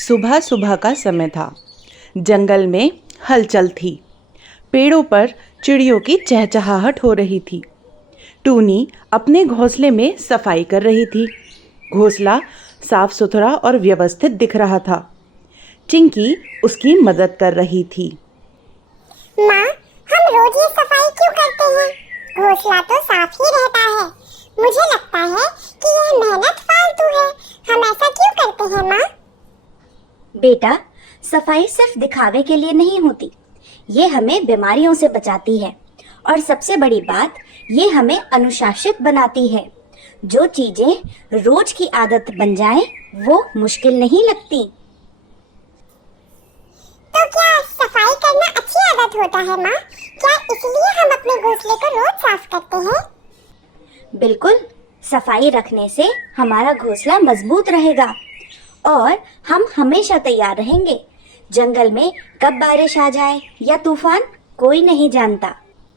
सुबह सुबह का समय था। जंगल में हलचल थी। पेड़ों पर चिड़ियों की चहचहाहट हो रही थी। टूनी अपने घोंसले में सफाई कर रही थी। घोंसला साफ सुथरा और व्यवस्थित दिख रहा था। चिंकी उसकी मदद कर रही थी। माँ, हम रोज ये सफाई क्यों करते हैं? घोंसला तो साफ ही रहता है। मुझे लगता है कि यह मेहनत फालतू है। हम ऐसा क्यों करते हैं माँ? बेटा, सफाई सिर्फ दिखावे के लिए नहीं होती। ये हमें बीमारियों से बचाती है और सबसे बड़ी बात, ये हमें अनुशासित बनाती है। जो चीजें रोज की आदत बन जाए, वो मुश्किल नहीं लगती। तो क्या सफाई करना अच्छी आदत होता है माँ? क्या इसलिए हम अपने घोंसले को रोज साफ करते हैं? बिल्कुल, सफाई रखने से हमारा घोंसला मजबूत रहेगा और हम हमेशा तैयार रहेंगे। जंगल में कब बारिश आ जाए या तूफान, कोई नहीं जानता।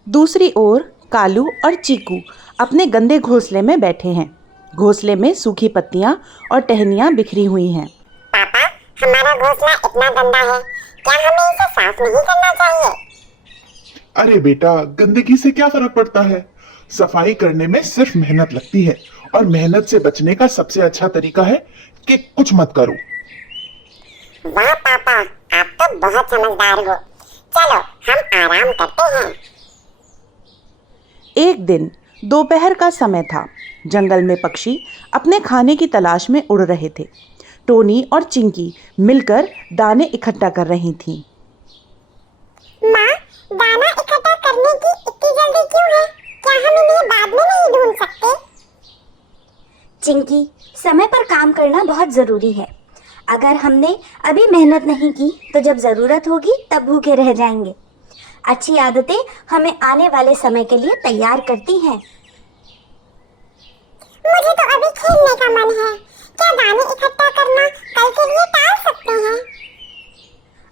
दूसरी ओर कालू और चीकू अपने गंदे घोंसले में बैठे हैं। घोंसले में सूखी पत्तियां और टहनियां बिखरी हुई हैं। पापा, हमारा घोंसला इतना गंदा है, क्या हमें इसे साफ नहीं करना चाहिए? अरे बेटा, गंदगी से क्या फर्क पड़ता है? सफाई करने में सिर्फ मेहनत लगती है और मेहनत से बचने का सबसे अच्छा तरीका है कि कुछ मत करो। वाह पापा, आप तो बहुत समझदार हो। चलो हम आराम करते हैं। एक दिन दोपहर का समय था। जंगल में पक्षी अपने खाने की तलाश में उड़ रहे थे। टोनी और चिंकी मिलकर दाने इकट्ठा कर रही थीं। माँ, दाना इकट्ठा करने की इतनी जल्दी क्यों है? क्या हम इन्हें बाद में नहीं ढूंढ सकते? चिंकी, समय पर काम करना बहुत जरूरी है। अगर हमने अभी मेहनत नहीं की तो जब जरूरत होगी तब भूखे रह जाएंगे। अच्छी आदतें हमें आने वाले समय के लिए तैयार करती हैं। मुझे तो अभी खेलने का मन है। क्या दाने इकट्ठा करना कल के लिए टाल सकते हैं?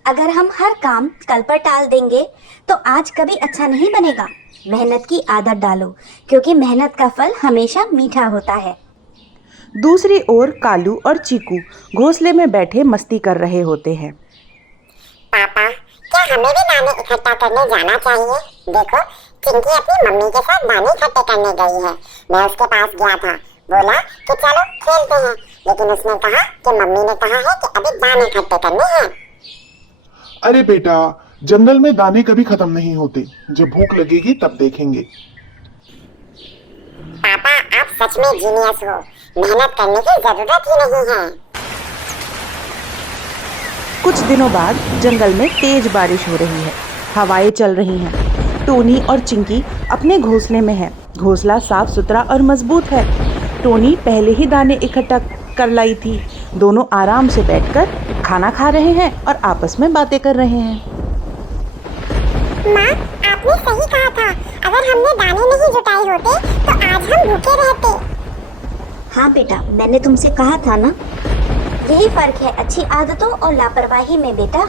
अगर हम हर काम कल पर टाल देंगे तो आज कभी अच्छा नहीं बनेगा। मेहनत की आदत डालो, क्योंकि मेहनत का फल हमेशा मीठा होता है। दूसरी ओर कालू और चीकू घोंसले में बैठे मस्ती कर रहे होते हैं। पापा, क्या हमें भी दाने इकट्ठा करने जाना चाहिए? देखो, चिंकी अपनी मम्मी के साथ दाने इकट्ठे करने गई है। मैं उसके पास गया था, बोला कि चलो खेलते हैं, लेकिन उसने कहा कि मम्मी ने कहा है कि अभी दाने इकट्ठे करने हैं। अरे बेटा, जंगल में दाने कभी खत्म नहीं होते। जब भूख लगेगी तब देखेंगे। पापा, आप सच में जीनियस हो। मेहनत करने की जरूरत ही नहीं है। कुछ दिनों बाद जंगल में तेज बारिश हो रही है। हवाएं चल रही हैं। टोनी और चिंकी अपने घोंसले में है। घोंसला साफ सुथरा और मजबूत है। टोनी पहले ही दाने इकट्ठा कर लाई थी। दोनों आराम से बैठकर खाना खा रहे हैं और आपस में बातें कर रहे हैं। माँ, आपने सही कहा था। अगर हमने दाने नहीं जुटाए होते तो आज हम भूखे रहते। हाँ बेटा, मैंने तुमसे कहा था ना। यही फर्क है अच्छी आदतों और लापरवाही में बेटा।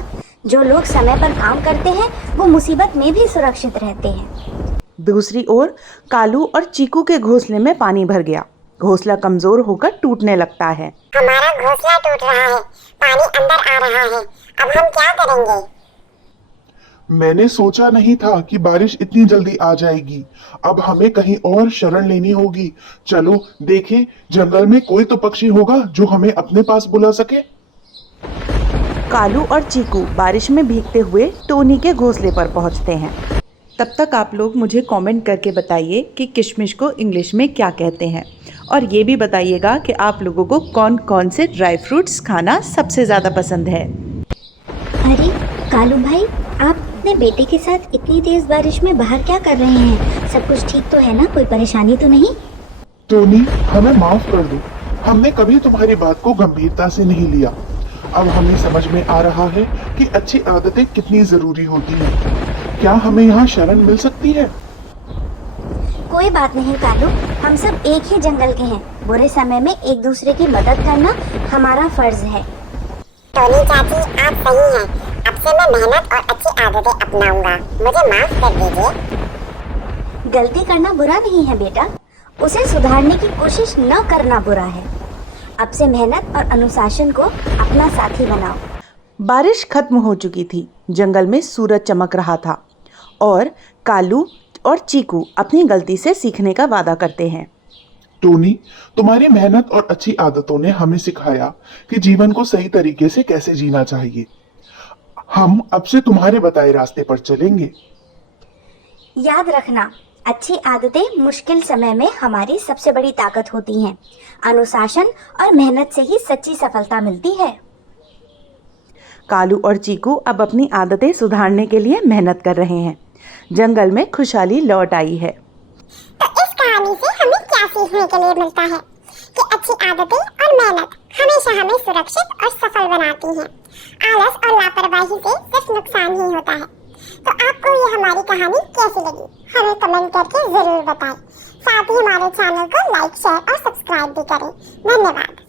जो लोग समय पर काम करते हैं वो मुसीबत में भी सुरक्षित रहते हैं। दूसरी ओर कालू और चीकू के घोंसले में पानी भर गया। घोंसला कमजोर होकर टूटने लगता है। हमारा घोंसला टूट रहा है, पानी अंदर आ रहा है। अब हम क्या करेंगे? मैंने सोचा नहीं था कि बारिश इतनी जल्दी आ जाएगी। अब हमें कहीं और शरण लेनी होगी। चलो देखें, जंगल में कोई तो पक्षी होगा जो हमें अपने पास बुला सके। कालू और चीकू बारिश में भीगते हुए टोनी के घोंसले पर पहुंचते हैं। तब तक आप लोग मुझे कमेंट करके बताइए कि किशमिश को इंग्लिश में क्या कहते हैं, और ये भी बताइएगा कि आप लोगों को कौन कौन से ड्राई फ्रूट्स खाना सबसे ज़्यादा पसंद है। अरे कालू भाई, आप अपने बेटे के साथ इतनी तेज बारिश में बाहर क्या कर रहे हैं? सब कुछ ठीक तो है ना? कोई परेशानी तो नहीं? टोनी, हमें माफ कर दो। हमने कभी तुम्हारी बात को गंभीरता से नहीं लिया। अब हमें समझ में आ रहा है कि अच्छी आदतें कितनी जरूरी होती हैं। क्या हमें यहाँ शरण मिल सकती है? कोई बात नहीं कालू, हम सब एक ही जंगल के हैं। बुरे समय में एक दूसरे की मदद करना हमारा फर्ज है। टोनी चाची, आप सही हैं। अब से मैं मेहनत और अच्छी आदतें अपनाऊंगा। मुझे माफ कर दीजिए। गलती करना बुरा नहीं है बेटा, उसे सुधारने की कोशिश न करना बुरा है। अब से मेहनत और अनुशासन को अपना साथी बनाओ। बारिश खत्म हो चुकी थी। जंगल में सूरज चमक रहा था और कालू और चीकू अपनी गलती से सीखने का वादा करते हैं। टोनी, तुम्हारी मेहनत और अच्छी आदतों ने हमें सिखाया कि जीवन को सही तरीके से कैसे जीना चाहिए। हम अब से तुम्हारे बताए रास्ते पर चलेंगे। याद रखना, अच्छी आदतें मुश्किल समय में हमारी सबसे बड़ी ताकत होती हैं। अनुशासन और मेहनत से ही सच्ची सफलता मिलती है। कालू और चीकू अब अपनी आदतें सुधारने के लिए मेहनत कर रहे हैं। जंगल में खुशहाली लौट आई है। तो इस कहानी से हमें क्या सीखने के लिए मिलता है कि अच्छी आदतें और मेहनत हमेशा हमें सुरक्षित और सफल बनाती हैं। आलस और लापरवाही से सिर्फ नुकसान ही होता है। तो आपको ये हमारी कहानी कैसी लगी, हमें कमेंट करके जरूर बताएं। साथ ही हमारे चैनल को लाइक, शेयर और सब्सक्राइब भी करें। धन्यवाद।